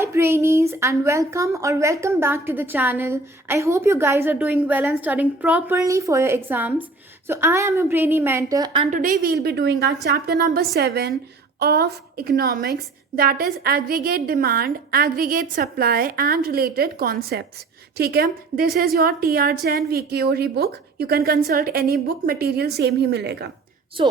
Hi Brainies and welcome back to the channel. I hope you guys are doing well and studying properly for your exams. So I am your Brainy mentor and today we'll be doing our chapter number 7 of economics, that is aggregate demand, aggregate supply and related concepts. ठीक है, this is your TR Chen VKORE book. You can consult any book, material same ही मिलेगा. So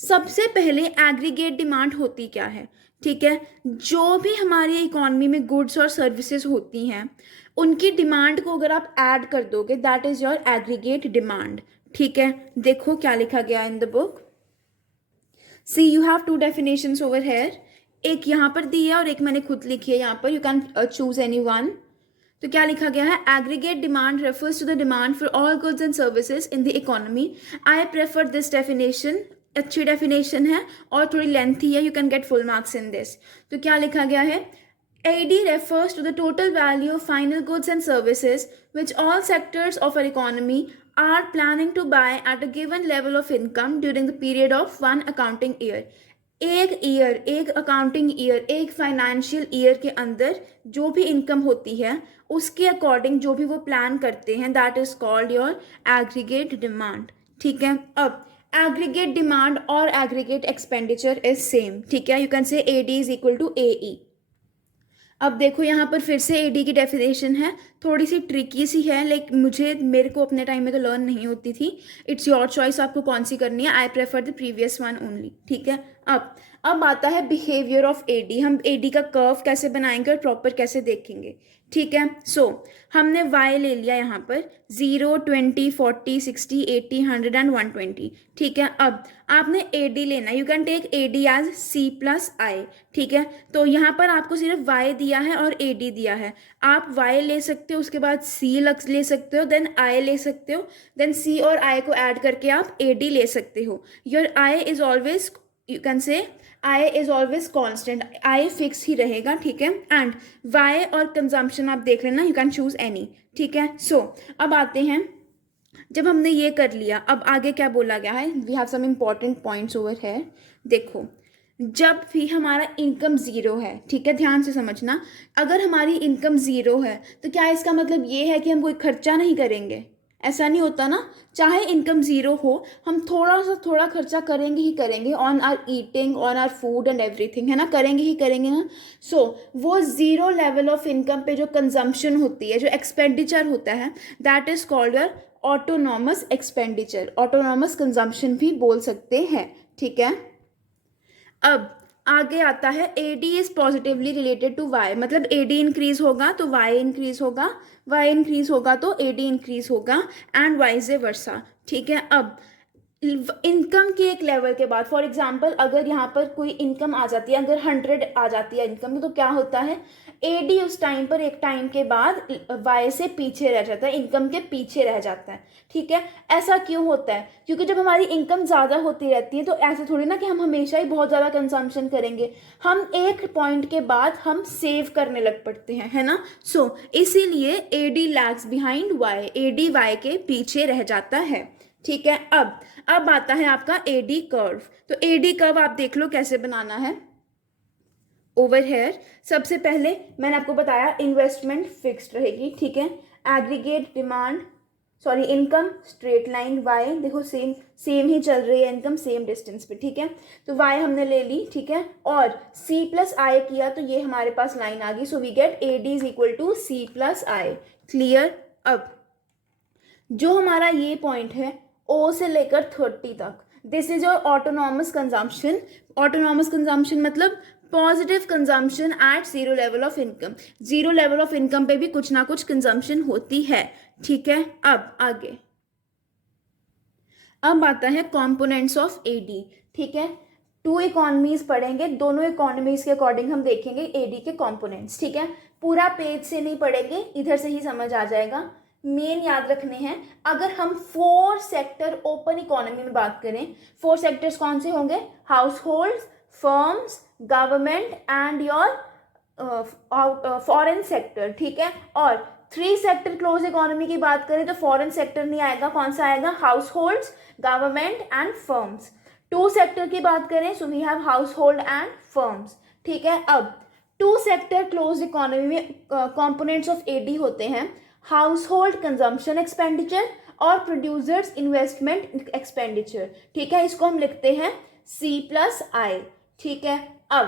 सबसे पहले aggregate demand होती क्या है. ठीक है, जो भी हमारी इकोनॉमी में गुड्स और सर्विसेज होती हैं उनकी डिमांड को अगर आप ऐड कर दोगे that is your aggregate demand. ठीक है, देखो क्या लिखा गया in the book. See you have two definitions over here. एक यहाँ पर दी है और एक मैंने खुद लिखी है यहाँ पर. You can choose any one. तो क्या लिखा गया है, aggregate demand refers to the demand for all goods and services in the economy. I prefer this definition. अच्छी डेफिनेशन है और थोड़ी लेंथी है. You can get full marks in this. तो क्या लिखा गया है, AD refers to the total value of final goods and services which all sectors of our economy are planning to buy at a given level of income during the period of one accounting year. एक accounting year, एक financial year के अंदर जो भी income होती है उसके according जो भी वो प्लान करते हैं that is called your aggregate demand. ठीक है, अब एग्रीगेट डिमांड और एग्रीगेट एक्सपेंडिचर इज सेम. ठीक है, you can say AD is equal to AE. अब देखो यहाँ पर फिर से AD की डेफिनेशन है, थोड़ी सी ट्रिकी सी है, लाइक मेरे को अपने टाइम में तो लर्न नहीं होती थी. इट्स योर चॉइस आपको कौन सी करनी है. I prefer the previous one only. ठीक है, अब आता है बिहेवियर ऑफ AD. हम AD का कर्व कैसे बनाएंगे और प्रॉपर कैसे देखेंगे. ठीक है, सो हमने Y ले लिया यहाँ पर 0, 20, 40, 60, 80, 100 एंड 120. ठीक है, अब आपने AD लेना. You can take AD as C+I. ठीक है, तो यहाँ पर आपको सिर्फ Y दिया है और AD दिया है. आप Y ले सकते हो, उसके बाद C ले सकते हो, देन I ले सकते हो, देन C और I को ऐड करके आप AD ले सकते हो. Your I is always, you can say I is always constant. I fix ही रहेगा. ठीक है, एंड Y और कंजम्पशन आप देख लेना, यू कैन चूज एनी. ठीक है, सो अब आते हैं, जब हमने ये कर लिया अब आगे क्या बोला गया है. We have some important points over है. देखो, जब भी हमारा इनकम ज़ीरो है, ठीक है, ध्यान से समझना, अगर हमारी इनकम ज़ीरो है तो क्या इसका मतलब ये है कि हम कोई खर्चा नहीं करेंगे. ऐसा नहीं होता ना. चाहे इनकम ज़ीरो हो, हम थोड़ा खर्चा करेंगे ही करेंगे on our eating, on our food and everything, है ना, करेंगे ही करेंगे ना. सो वो ज़ीरो लेवल ऑफ इनकम पे जो कंजम्पशन होती है, जो एक्सपेंडिचर होता है, that is called your autonomous expenditure. Autonomous consumption भी बोल सकते हैं. ठीक है, अब आगे आता है AD is positively related to Y. मतलब AD इंक्रीज होगा तो Y इंक्रीज होगा, Y इंक्रीज होगा तो AD इंक्रीज होगा एंड वाइज वर्सा. ठीक है, अब इनकम के एक लेवल के बाद, फॉर एग्जांपल अगर यहाँ पर कोई इनकम आ जाती है, अगर 100 आ जाती है इनकम, तो क्या होता है, AD उस टाइम पर एक टाइम के बाद Y से पीछे रह जाता है, इनकम के पीछे रह जाता है. ठीक है, ऐसा क्यों होता है, क्योंकि जब हमारी इनकम ज़्यादा होती रहती है तो ऐसे थोड़ी ना कि हम हमेशा ही बहुत ज़्यादा कंजम्पशन करेंगे. हम एक पॉइंट के बाद हम सेव करने लग पड़ते हैं, है ना. सो इसीलिए AD lags behind Y. AD Y के पीछे रह जाता है. ठीक है, अब आता है आपका AD कर्व. तो AD कर्व आप देख लो कैसे बनाना है. ओवर हेयर सबसे पहले मैंने आपको बताया इन्वेस्टमेंट फिक्स्ड रहेगी. ठीक है, aggregate demand, sorry income straight line. Y देखो सेम ही चल रही है, इनकम सेम डिस्टेंस पे. ठीक है, तो Y हमने ले ली. ठीक है, और C+I किया तो ये हमारे पास लाइन आ गई. So we get AD is equal to C+I. Clear. अब जो हमारा ये पॉइंट है O से लेकर 30 तक, this is your autonomous consumption. Autonomous consumption मतलब positive consumption at zero level of income. Zero level of income पे भी कुछ ना कुछ कंजम्पशन होती है. ठीक है, अब आगे अब आता है कंपोनेंट्स ऑफ AD. ठीक है, 2 इकोनॉमीज पढ़ेंगे, दोनों इकोनॉमीज के अकॉर्डिंग हम देखेंगे AD के कंपोनेंट्स. ठीक है, पूरा पेज से नहीं पढ़ेंगे, इधर से ही समझ आ जाएगा. मेन याद रखने हैं, अगर हम 4 सेक्टर ओपन इकोनॉमी में बात करें, 4 सेक्टर्स कौन से होंगे, house hold, firms, government and your foreign sector. ठीक है, और 3 सेक्टर क्लोज इकोनॉमी की बात करें तो फॉरेन सेक्टर नहीं आएगा. कौन सा आएगा, households, government and firms. 2 sector की बात करें so we have household and firms. ठीक है, अब टू सेक्टर क्लोज इकोनॉमी में कंपोनेंट्स ऑफ एडी होते हैं हाउस होल्ड कंजम्पशन एक्सपेंडिचर और प्रोड्यूसर्स इन्वेस्टमेंट एक्सपेंडिचर। ठीक है, इसको हम लिखते हैं C+I। ठीक है, अब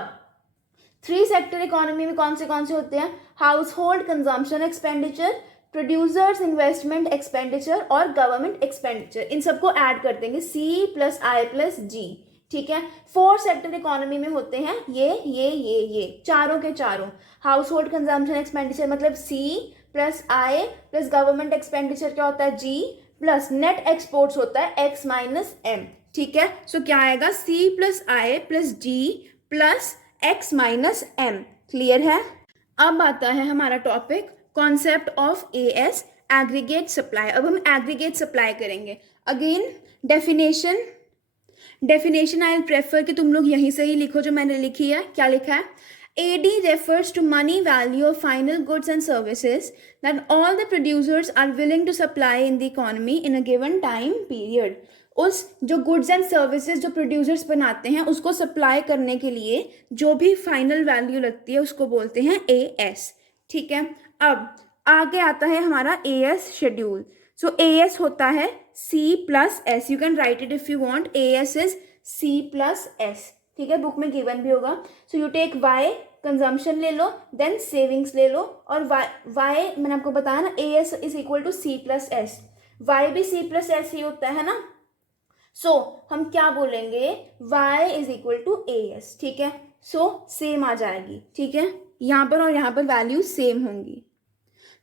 थ्री सेक्टर इकोनॉमी में कौन से होते हैं? Household consumption expenditure, producers investment expenditure और गवर्नमेंट एक्सपेंडिचर। इन सबको ऐड कर देंगे C+I+G। ठीक है, फोर सेक्टर इकोनॉमी में होते हैं ये चारों के चारों। हाउस होल्ड कंजम्पशन एक्सपेंडिचर मतलब C+I प्लस गवर्नमेंट एक्सपेंडिचर क्या होता है? G प्लस नेट एक्सपोर्ट्स होता है X-M। ठीक है, सो क्या आएगा? C+I+G plus X-M। क्लियर है? अब आता है हमारा topic concept of AS aggregate supply. अब हम एग्रीगेट सप्लाई करेंगे। Again definition I will prefer कि तुम लोग यहीं से ही लिखो जो मैंने लिखी है। क्या लिखा है? AD refers to money value of final goods and services that all the producers are willing to supply in the economy in a given time period। उस जो गुड्स एंड सर्विसेज जो प्रोड्यूसर्स बनाते हैं उसको सप्लाई करने के लिए जो भी फाइनल वैल्यू लगती है उसको बोलते हैं AS। ठीक है, अब आगे आता है हमारा AS शेड्यूल। सो AS होता है C+S। You can write it if you want. AS is C+S। ठीक है, बुक में गिवन भी होगा। So you take Y, consumption ले लो, देन सेविंग्स ले लो, और Y मैंने आपको बताया ना AS is equal to C+S। Y भी C+S ही होता है ना। सो हम क्या बोलेंगे? Y is equal to AS। ठीक है, सो सेम आ जाएगी। ठीक है, यहाँ पर और यहाँ पर वैल्यू सेम होंगी।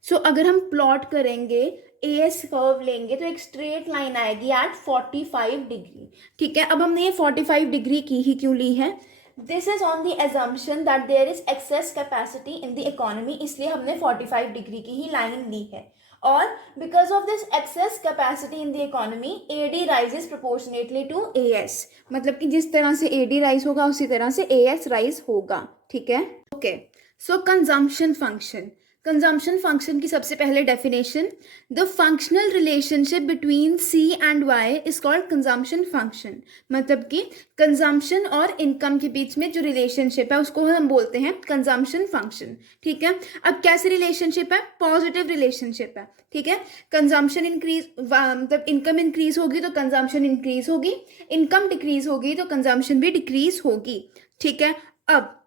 सो अगर हम प्लॉट करेंगे AS कर्व लेंगे तो एक स्ट्रेट लाइन आएगी एट 45 डिग्री। ठीक है, अब हमने ये 45 डिग्री की ही क्यों ली है? This is on the assumption that there is excess capacity in the economy, इसलिए हमने 45 डिग्री की ही लाइन ली है। और because of this excess capacity in the economy AD rises proportionately to AS। मतलब कि जिस तरह से AD राइज होगा उसी तरह से AS राइज होगा। ठीक है, ओके। सो कंजम्पशन फंक्शन की सबसे पहले definition, the functional relationship between C and Y is called consumption function. मतलब कि कंजम्पशन और इनकम के बीच में जो रिलेशनशिप है उसको हम बोलते हैं कंजम्पशन फंक्शन। ठीक है, अब कैसे रिलेशनशिप है? पॉजिटिव रिलेशनशिप है। ठीक है, कंजम्पशन इंक्रीज मतलब इनकम इंक्रीज होगी तो कंजम्पशन इंक्रीज होगी, इनकम डिक्रीज होगी तो कंजम्पशन भी डिक्रीज होगी। ठीक है, अब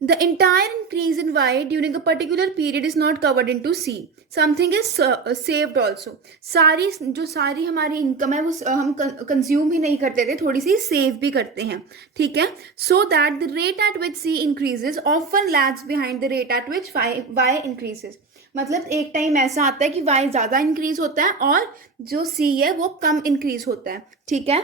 the entire increase in Y during a particular period is not covered into C. Something is saved also. सारी हमारी इनकम है वो हम कंज्यूम ही नहीं करते थे, थोड़ी सी सेव भी करते हैं। ठीक है, so that the rate at which C increases often lags behind the rate at which Y increases। मतलब एक टाइम ऐसा आता है कि Y ज़्यादा इंक्रीज होता है और जो C है वो कम इंक्रीज होता है। ठीक है,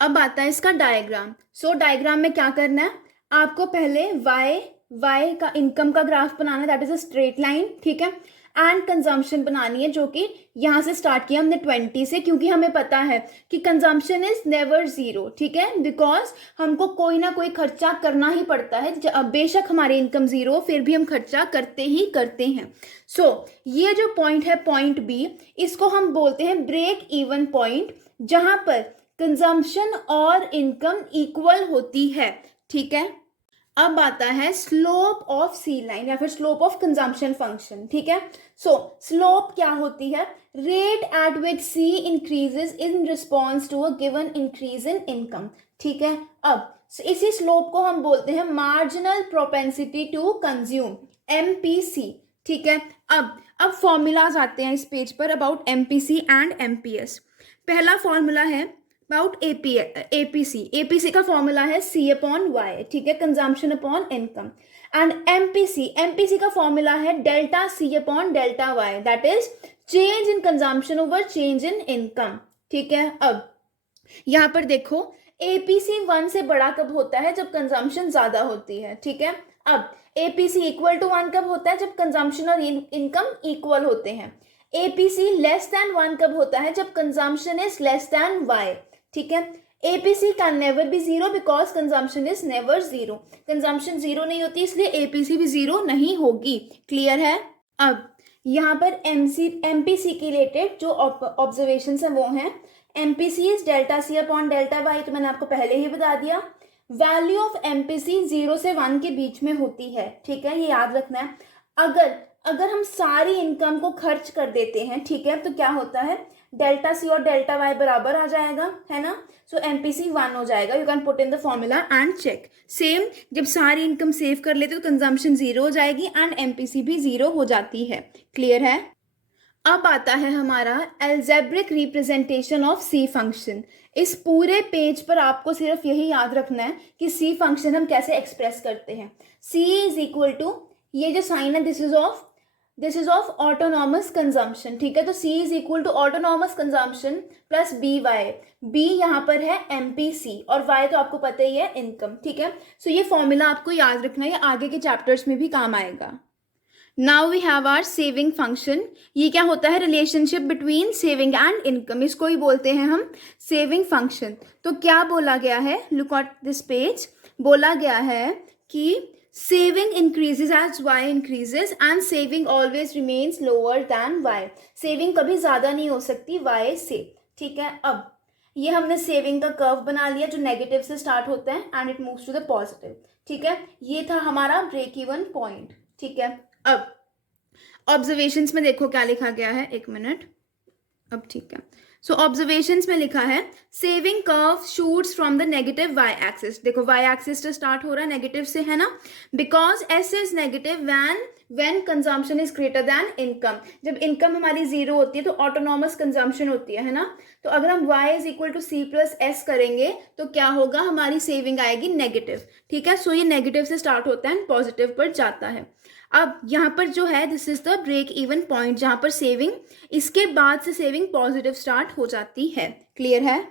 अब आता है इसका डायग्राम। सो डायग्राम में क्या करना है? आपको पहले Y का इनकम का ग्राफ बनाना है, that is a straight line. ठीक है, एंड कंजम्पशन बनानी है जो कि यहाँ से स्टार्ट किया हमने 20 से, क्योंकि हमें पता है कि कंजम्पशन इज नेवर जीरो। ठीक है, बिकॉज हमको कोई ना कोई खर्चा करना ही पड़ता है। बेशक हमारी इनकम जीरो फिर भी हम खर्चा करते ही करते हैं। सो ये जो पॉइंट है पॉइंट B, इसको हम बोलते हैं ब्रेक इवन पॉइंट, जहां पर कंजम्पशन और इनकम इक्वल होती है। ठीक है, अब आता है स्लोप ऑफ C लाइन या फिर स्लोप ऑफ कंजम्पशन फंक्शन। ठीक है, सो स्लोप क्या होती है? Rate at which C increases in response to a given increase in income. ठीक है, अब इसी स्लोप को हम बोलते हैं marginal propensity to consume, MPC। ठीक है, अब फॉर्मूलाज आते हैं इस पेज पर अबाउट MPC एंड MPS। पहला फॉर्मूला है अबाउट APC का फॉर्मूला है C/Y। ठीक है, consumption upon income. And MPC का फॉर्मूला है delta C/ΔY, that is change in consumption over change in income. ठीक है, अब यहाँ पर देखो APC 1 से बड़ा कब होता है? जब कंजम्पशन ज्यादा होती है। ठीक है, अब APC इक्वल टू 1 कब होता है? जब कंजम्पशन और इनकम इक्वल होते हैं। APC लेस देन 1 कब होता है? जब consumption is less than Y। ठीक है, APC can never be zero because consumption is never zero. Consumption zero नहीं होती इसलिए APC भी जीरो नहीं होगी। क्लियर है? अब यहाँ पर MPC के रिलेटेड जो ऑब्जर्वेशन है वो हैं MPC इज डेल्टा C/ΔY, तो मैंने आपको पहले ही बता दिया। वैल्यू ऑफ एमपीसी 0 से 1 के बीच में होती है, ठीक है, ये याद रखना है। अगर हम सारी इनकम को खर्च कर देते हैं, ठीक है, तो क्या होता है, डेल्टा सी और डेल्टा वाई बराबर आ जाएगा, है ना। सो एमपीसी 1 हो जाएगा। You can put in the formula and check. Same, जब सारी इनकम सेव कर लेते तो कंजम्पशन 0 हो जाएगी एंड एमपीसी भी 0 हो जाती है। क्लियर है। अब आता है हमारा algebraic representation of C function. इस पूरे पेज पर आपको सिर्फ यही याद रखना है कि सी फंक्शन हम कैसे एक्सप्रेस करते हैं। सी इज इक्वल टू, ये जो साइन है this is of autonomous consumption, ठीक है। तो C is equal to autonomous consumption plus B Y. B यहाँ पर है एमपीसी और वाई तो आपको पता ही है इनकम, ठीक है। सो ये फॉर्मूला आपको याद रखना है, ये आगे के चैप्टर्स में भी काम आएगा। Now we have our saving function. ये क्या होता है, relationship between saving and income, इसको ही बोलते हैं हम सेविंग फंक्शन। तो क्या बोला गया है, लुक एट दिस पेज। बोला गया है कि saving increases as Y increases and saving always remains lower than Y. Saving कभी ज़्यादा नहीं हो सकती वाई से, ठीक है। अब ये हमने सेविंग का कर्व बना लिया जो नेगेटिव से स्टार्ट होता है and it moves to the positive, ठीक है। ये था हमारा ब्रेक इवन पॉइंट, ठीक है। अब ऑब्जर्वेशंस में देखो क्या लिखा गया है, एक मिनट। अब ठीक है, सो ऑब्जर्वेशंस में लिखा है saving curve shoots from the negative Y axis. देखो वाई एक्सिस से स्टार्ट हो रहा है, नेगेटिव से, है ना। Because S is negative when consumption is greater than income. जब इनकम हमारी 0 होती है तो ऑटोनॉमस कंजम्पशन होती है ना। तो अगर हम y is equal to C plus S करेंगे तो क्या होगा, हमारी सेविंग आएगी नेगेटिव, ठीक है। सो ये नेगेटिव से स्टार्ट होता है एंड पॉजिटिव पर जाता है। अब यहाँ पर जो है this is the break even point, जहाँ पर सेविंग, इसके बाद से सेविंग पॉजिटिव स्टार्ट हो जाती है। क्लियर है।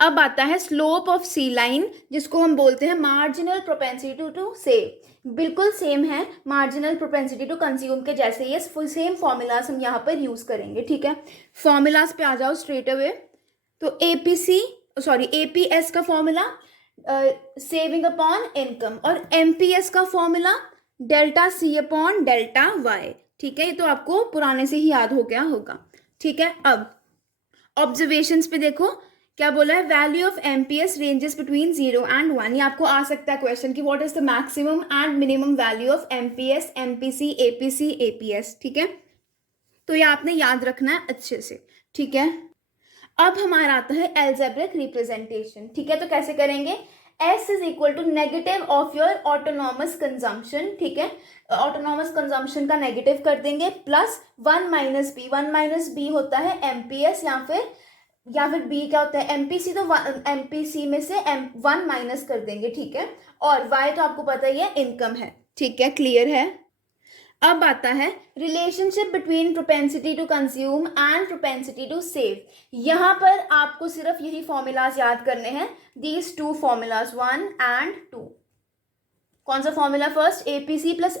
अब आता है स्लोप ऑफ सी लाइन, जिसको हम बोलते हैं मार्जिनल प्रोपेंसिटी टू सेव। बिल्कुल सेम है मार्जिनल प्रोपेंसिटी टू कंज्यूम के जैसे, ये सेम फॉर्मूलाज हम यहाँ पर यूज करेंगे, ठीक है। फॉर्मूलाज पे आ जाओ स्ट्रेट अवे। तो एपीएस का फॉर्मूला सेविंग अपॉन इनकम, और एमपीएस का formula delta C upon delta Y, ठीक है। ये तो आपको पुराने से ही याद हो गया होगा, ठीक है। अब ऑब्जर्वेशंस पे देखो क्या बोला है, value of MPS ranges between 0 and 1। ये आपको आ सकता है क्वेश्चन कि what is the maximum and minimum value of MPS, MPC, APC, APS, ठीक है। तो ये आपने याद रखना है अच्छे से, ठीक है। अब हमारा आता है एल्जेब्रिक रिप्रेजेंटेशन, ठीक है। तो कैसे करेंगे, S is equal to negative of your autonomous consumption, ठीक है। ऑटोनॉमस कंजम्पशन का नेगेटिव कर देंगे plus 1 minus B. 1 minus B होता है एमपीएस या फिर बी क्या होता है एमपीसी। तो एमपीसी में से 1 माइनस कर देंगे, ठीक है। और वाई तो आपको पता ही है इनकम है, ठीक है। क्लियर है। अब आता है relationship between propensity to consume and propensity to save. यहाँ पर आपको सिर्फ यही फॉर्मूलाज याद करने हैं, दीज टू फॉर्मूलाज 1 and 2। कौन सा formula, first APC plus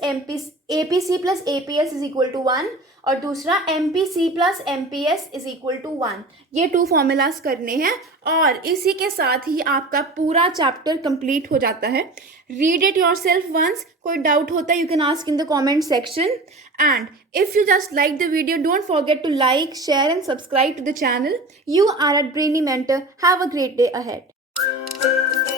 APS is equal to 1 और दूसरा MPC plus MPS is equal to 1। ये 2 फॉर्मूलाज करने हैं और इसी के साथ ही आपका पूरा चैप्टर कंप्लीट हो जाता है। Read it yourself once. कोई डाउट होता है you can ask in the comment section, and if you just like the video don't forget to like, share and subscribe to the channel. You are at Brainy Mentor. Have a great day ahead.